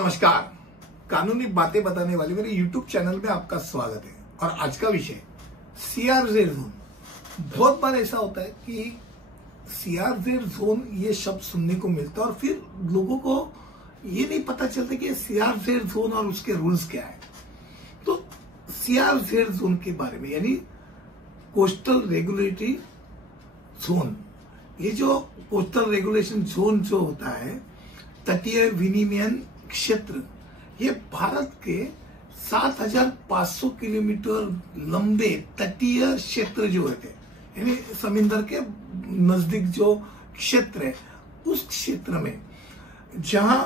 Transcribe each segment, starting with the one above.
नमस्कार। कानूनी बातें बताने वाले मेरे YouTube चैनल में आपका स्वागत है। और आज का विषय CRZ जोन। बहुत बार ऐसा होता है कि CRZ जोन ये शब्द सुनने को मिलता है और फिर लोगों को ये नहीं पता चलता कि CRZ जोन और उसके रूल्स क्या है। तो CRZ जोन के बारे में यानी कोस्टल रेगुलेटरी जोन, ये जो कोस्टल रेगुलेशन जोन जो होता है, तटीय विनिमयन क्षेत्र, ये भारत के 7,500 किलोमीटर लंबे तटीय क्षेत्र जो है, यानी समुद्र के नजदीक जो क्षेत्र है, उस क्षेत्र में जहां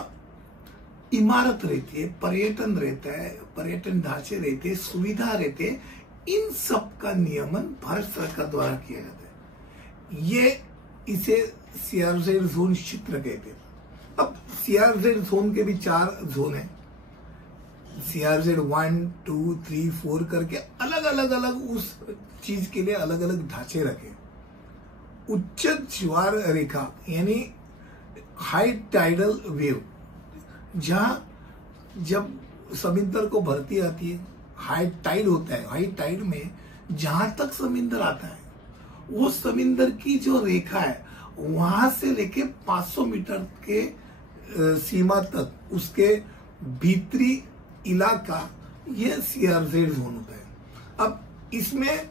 इमारत रहती है, पर्यटन रहता है, पर्यटन ढांचे रहते हैं, सुविधा रहते हैं, इन सब का नियमन भारत सरकार द्वारा किया जाता है। ये इसे CRZ जोन क्षेत्र कहते हैं। अब CRZ जोन के भी 4 जोन है। CRZ 1, 2, 3, 4 करके अलग अलग उस चीज के लिए अलग अलग ढांचे रखे। उच्च ज्वार रेखा यानी हाई टाइडल वेव, जहां जब समुद्र को भरती आती है, हाई टाइड होता है, हाई टाइड में जहां तक समुद्र आता है, वो समुद्र की जो रेखा है वहां से लेके 500 मीटर के सीमा तक, उसके भीतरी इलाका, ये CRZ जोन होता है। अब इसमें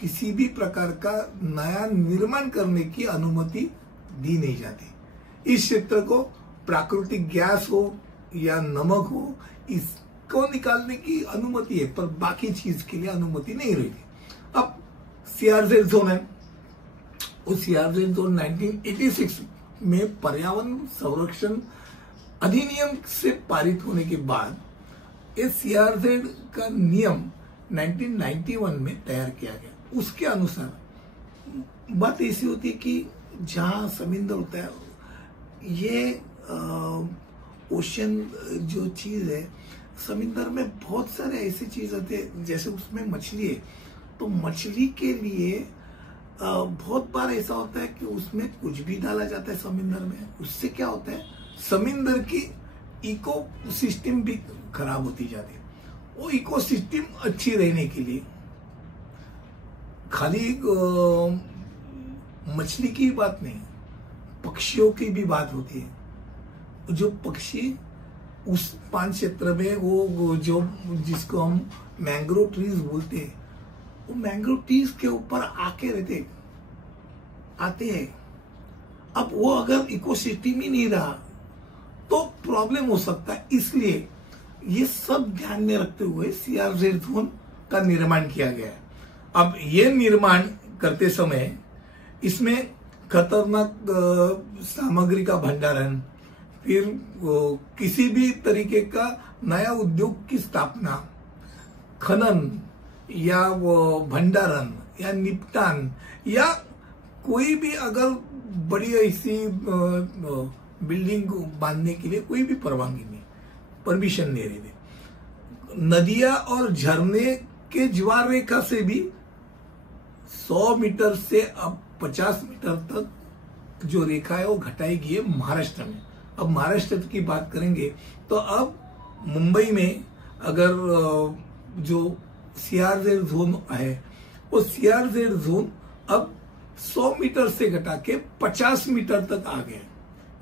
किसी भी प्रकार का नया निर्माण करने की अनुमति दी नहीं जाती। इस क्षेत्र को प्राकृतिक गैस हो या नमक हो, इसको निकालने की अनुमति है, पर बाकी चीज के लिए अनुमति नहीं रहती। अब CRZ जोन है, उस CRZ जोन 1986 में पर्यावरण संरक्षण अधिनियम से पारित होने के बाद इस CRZ का नियम 1991 में तैयार किया गया। उसके अनुसार बात ऐसी होती है कि जहां समुद्र होता है, ये ओशन जो चीज है, समुद्र में बहुत सारे ऐसी चीज होते हैं, जैसे उसमें मछली है, तो मछली के लिए बहुत बार ऐसा होता है कि उसमें कुछ भी डाला जाता है समुद्र में। उससे क्या होता है, समुद्र की इको सिस्टम भी खराब होती जाती है। वो इको सिस्टम अच्छी रहने के लिए खाली मछली की बात नहीं, पक्षियों की भी बात होती है। जो पक्षी उस पान क्षेत्र में वो जो जिसको हम मैंग्रोव ट्रीज बोलते हैं, वो मैंग्रोव ट्रीज के ऊपर आते हैं। अब वो अगर इकोसिस्टम ही नहीं रहा तो प्रॉब्लम हो सकता है। इसलिए ये सब ध्यान में रखते हुए CRZ जोन का निर्माण किया गया है। अब ये निर्माण करते समय इसमें खतरनाक सामग्री का भंडारण, फिर किसी भी तरीके का नया उद्योग की स्थापना, खनन या भंडारण या निपटान, या कोई भी अगर बड़ी ऐसी बिल्डिंग बांधने के लिए कोई भी परवानगी नहीं, परमिशन नहीं रहती। नदियां और झरने के ज्वार रेखा से भी 100 मीटर से अब 50 मीटर तक जो रेखा है वो घटाई गई है महाराष्ट्र में। अब महाराष्ट्र की बात करेंगे तो अब मुंबई में अगर जो CRZ जोन है, वो CRZ जोन अब 100 मीटर से घटा के 50 मीटर तक आ गया।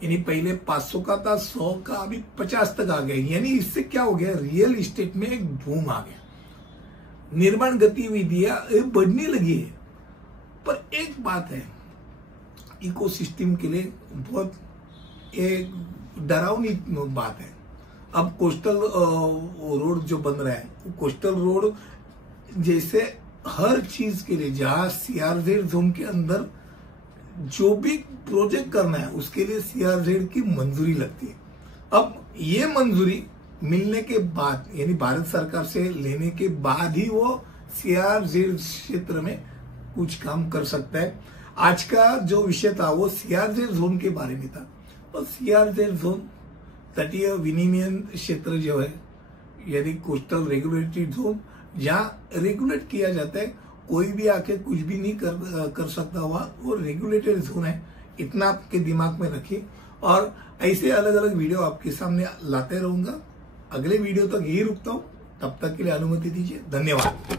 यानी पहले 500 का था, 100 का, अभी 50 तक आ गया। यानी इससे क्या हो गया, रियल इस्टेट में एक बूम आ गया, निर्माण गतिविधियां बढ़ने लगी है। पर एक बात है, इकोसिस्टम के लिए बहुत एक डरावनी बात है। अब कोस्टल रोड जो बन रहा है, वो कोस्टल रोड जैसे हर चीज के लिए, जहां CRZ जोन के अंदर जो भी प्रोजेक्ट करना है उसके लिए CRZ की मंजूरी लगती है। अब ये मंजूरी मिलने के बाद, यानी भारत सरकार से लेने के बाद ही वो CRZ क्षेत्र में कुछ काम कर सकता है। आज का जो विषय था वो CRZ जोन के बारे में था। और CRZ जोन तटीय विनिमयन क्षेत्र जो है, यानी कोस्टल रेगुलेटरी जोन, जहां रेगुलेट किया जाता है, कोई भी आके कुछ भी नहीं कर सकता हुआ, वो रेगुलेटेड जोन है। इतना आपके दिमाग में रखिए। और ऐसे अलग अलग वीडियो आपके सामने लाते रहूंगा। अगले वीडियो तक यही रुकता हूं, तब तक के लिए अनुमति दीजिए। धन्यवाद।